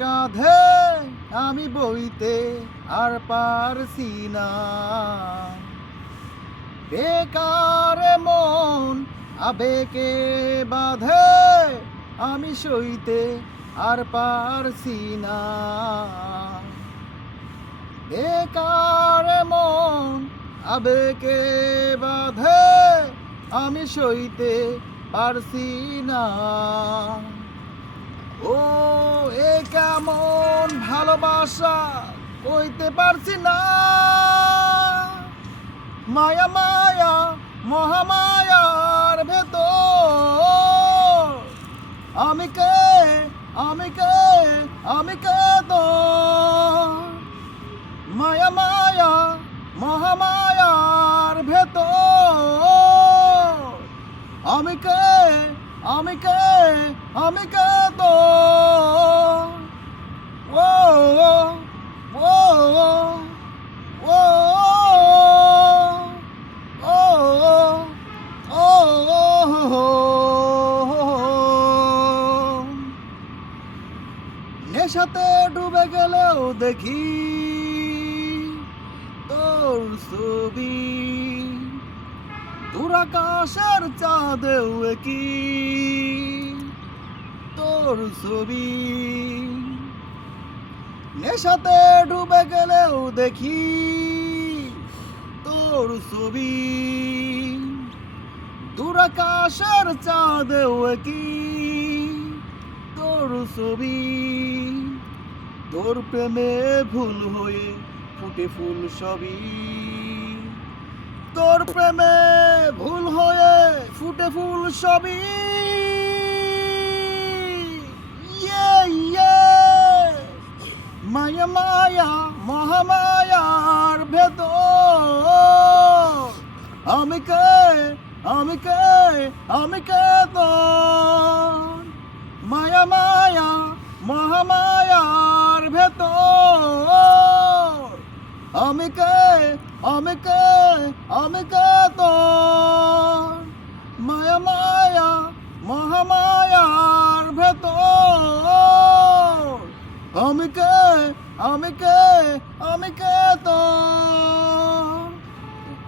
কাঁধে আমি বইতে আর পারছি না। বেকার মন আবেগে বাঁধে আমি সইতে আর পারছি না। বেকার মন আবেগে বাঁধে আমি সইতে পারছি না। ও এ কেমন ভালোবাসা কইতে পারছি না। মায়া মায়া মহামায়ার ভেতর আমি কে আমি কে আমি কে তো। মায়া মায়া মহামায়ার ভেতর আমি কে আমি কে আমি কে তো। ও ও ও ও ও নেশাতে ডুবে গেলেও দেখি তোর ছবি, দূর আকাশের চাঁদেও কি তোর ছবি। নেশাতে ডুবে গেলেও দেখি তোর ছবি, দূর আকাশের চাঁদেও কি তোর ছবি। তোর প্রেমে ভুল হয়ে ফুটে ফুল সবই, তোর প্রেমে ভুল হয়ে ফুটে ফুল সবই। ইয়ে ইয়ে মায়া মায়া মহামায়ার ভেতর আমি কে আমি কে আমি কে তোর। মায়া মায়া মহামায়ার ভেতর আমি কে আমি কে আমি কে তোর। মায়া মায়া মহামায়ার ভেতর আমি কে আমি কে আমি কে